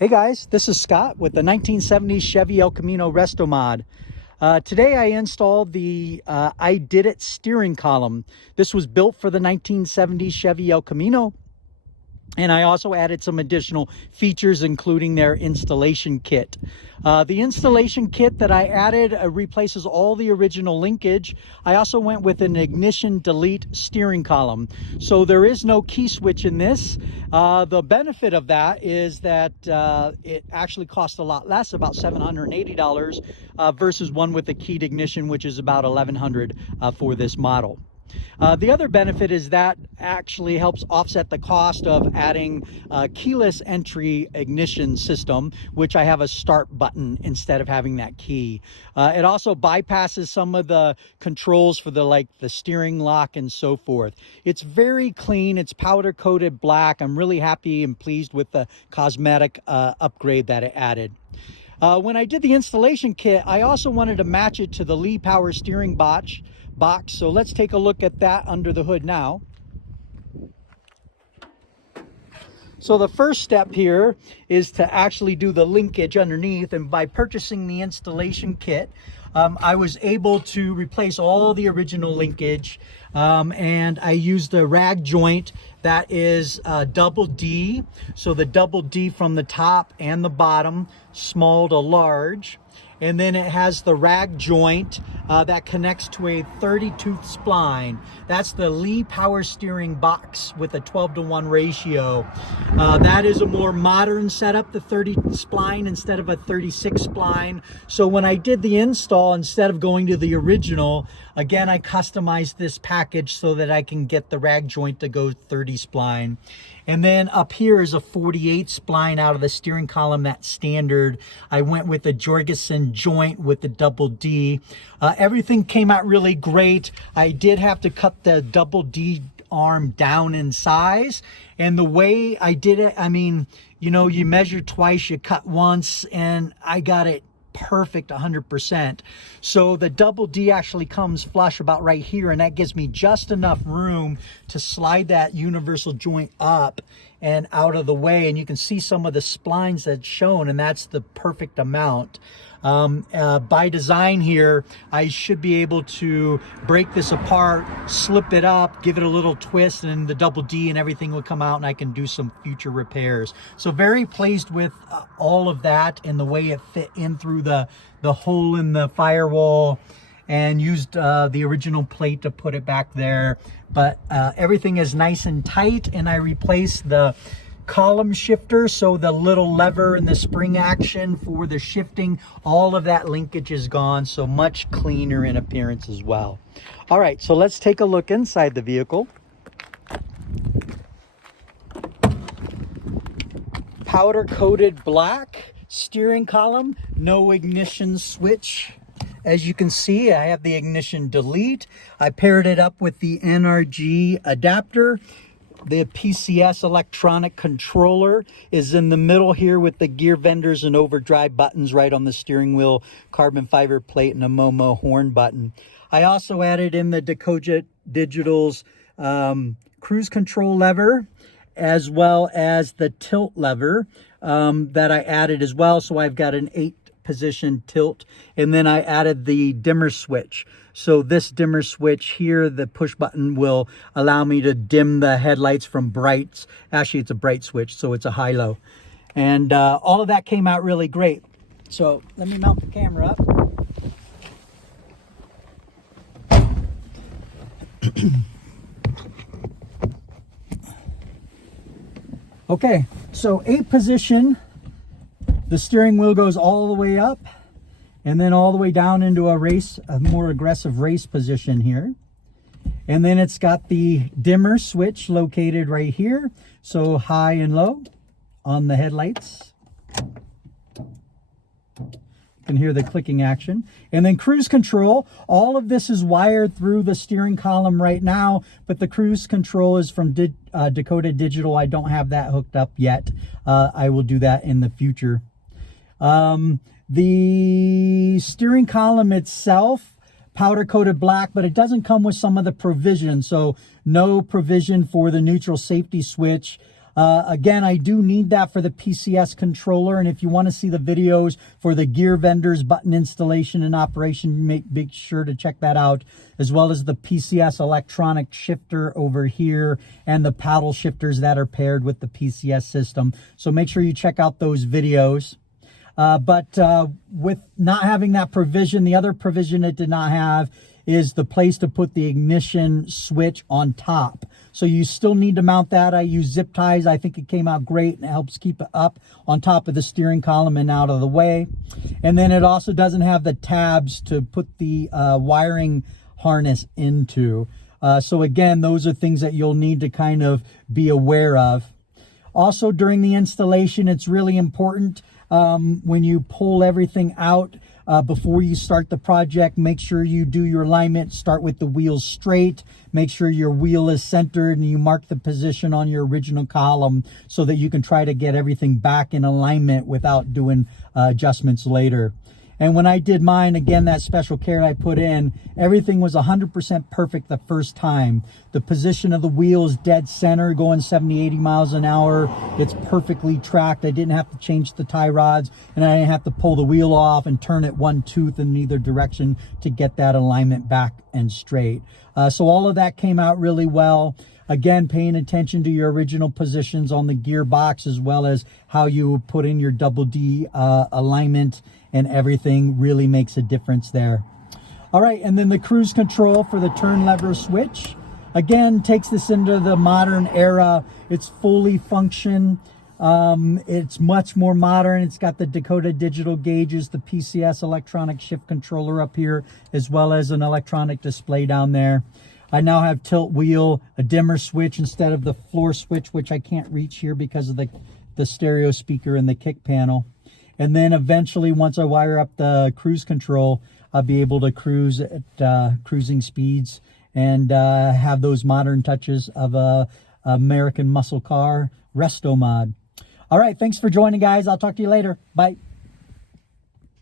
Hey guys, this is Scott with the 1970s Chevy El Camino Restomod. Today I installed the Ididit steering column. This was built for the 1970s Chevy El Camino, and I also added some additional features, including their installation kit. The installation kit that I added replaces all the original linkage. I also went with an ignition delete steering column. So there is no key switch in this. The benefit of that is that it actually costs a lot less, about $780 versus one with a keyed ignition, which is about $1,100 for this model. The other benefit is that actually helps offset the cost of adding a keyless entry ignition system, which I have a start button instead of having that key. It also bypasses some of the controls for the steering lock and so forth. It's very clean. It's powder coated black. I'm really happy and pleased with the cosmetic upgrade that it added. When I did the installation kit, I also wanted to match it to the Lee power steering box. So let's take a look at that under the hood now. So the first step here is to actually do the linkage underneath, and by purchasing the installation kit, I was able to replace all the original linkage, and I used a rag joint that is double D. So the double D from the top and the bottom, small to large. And then it has the rag joint that connects to a 30-tooth spline. That's the Lee power steering box with a 12-to-1 ratio. That is a more modern setup, the 30 spline instead of a 36 spline. So when I did the install, instead of going to the original, again, I customized this package so that I can get the rag joint to go 30 spline. And then up here is a 48 spline out of the steering column, that's standard. I went with the Jorgensen joint with the double D. Everything came out really great. I did have to cut the double D arm down in size. And the way I did it, I mean, you know, you measure twice, you cut once, and I got it perfect 100%. So the double D actually comes flush about right here, and that gives me just enough room to slide that universal joint up and out of the way, and you can see some of the splines that's shown, and that's the perfect amount. By design here, I should be able to break this apart, slip it up, give it a little twist, and the double D and everything will come out, and I can do some future repairs. So very pleased with all of that and the way it fit in through the hole in the firewall, and used the original plate to put it back there. But everything is nice and tight, and I replaced the column shifter, so the little lever and the spring action for the shifting, all of that linkage is gone, so much cleaner in appearance as well. All right, so let's take a look inside the vehicle. Powder coated black steering column, no ignition switch. As you can see, I have the ignition delete. I paired it up with the NRG adapter. The PCS electronic controller is in the middle here with the gear vendors and overdrive buttons right on the steering wheel, carbon fiber plate, and a Momo horn button. I also added in the Dakota Digital's cruise control lever, as well as the tilt lever that I added as well. So I've got an 8-position tilt, and then I added the dimmer switch. So this dimmer switch here, the push button, will allow me to dim the headlights from brights. Actually, it's a bright switch, so it's a high-low. And all of that came out really great. So let me mount the camera up. Okay, so 8-position, the steering wheel goes all the way up and then all the way down into a more aggressive race position here. And then it's got the dimmer switch located right here, so high and low on the headlights. You can hear the clicking action. And then cruise control, all of this is wired through the steering column right now, but the cruise control is from Dakota Digital. I don't have that hooked up yet. I will do that in the future. The steering column itself, powder coated black, but it doesn't come with some of the provision. So no provision for the neutral safety switch. Again, I do need that for the PCS controller, and if you want to see the videos for the gear vendors button installation and operation, make sure to check that out, as well as the PCS electronic shifter over here and the paddle shifters that are paired with the PCS system. So make sure you check out those videos. But with not having that provision, the other provision it did not have is the place to put the ignition switch on top. So you still need to mount that. I use zip ties. I think it came out great, and it helps keep it up on top of the steering column and out of the way. And then it also doesn't have the tabs to put the wiring harness into. So again, those are things that you'll need to kind of be aware of. Also, during the installation, it's really important when you pull everything out, before you start the project, make sure you do your alignment. Start with the wheels straight. Make sure your wheel is centered, and you mark the position on your original column so that you can try to get everything back in alignment without doing adjustments later. And when I did mine, again, that special care I put in, everything was 100% perfect the first time. The position of the wheel is dead center, going 70, 80 miles an hour. It's perfectly tracked. I didn't have to change the tie rods, and I didn't have to pull the wheel off and turn it one tooth in either direction to get that alignment back and straight. So all of that came out really well. Again, paying attention to your original positions on the gearbox, as well as how you put in your double D alignment, and everything really makes a difference there. All right, and then the cruise control for the turn lever switch. Again, takes this into the modern era. It's fully function. It's much more modern. It's got the Dakota digital gauges, the PCS electronic shift controller up here, as well as an electronic display down there. I now have tilt wheel, a dimmer switch instead of the floor switch, which I can't reach here because of the stereo speaker and the kick panel. And then eventually, once I wire up the cruise control, I'll be able to cruise at cruising speeds and have those modern touches of a American muscle car, Restomod. All right, thanks for joining, guys. I'll talk to you later. Bye.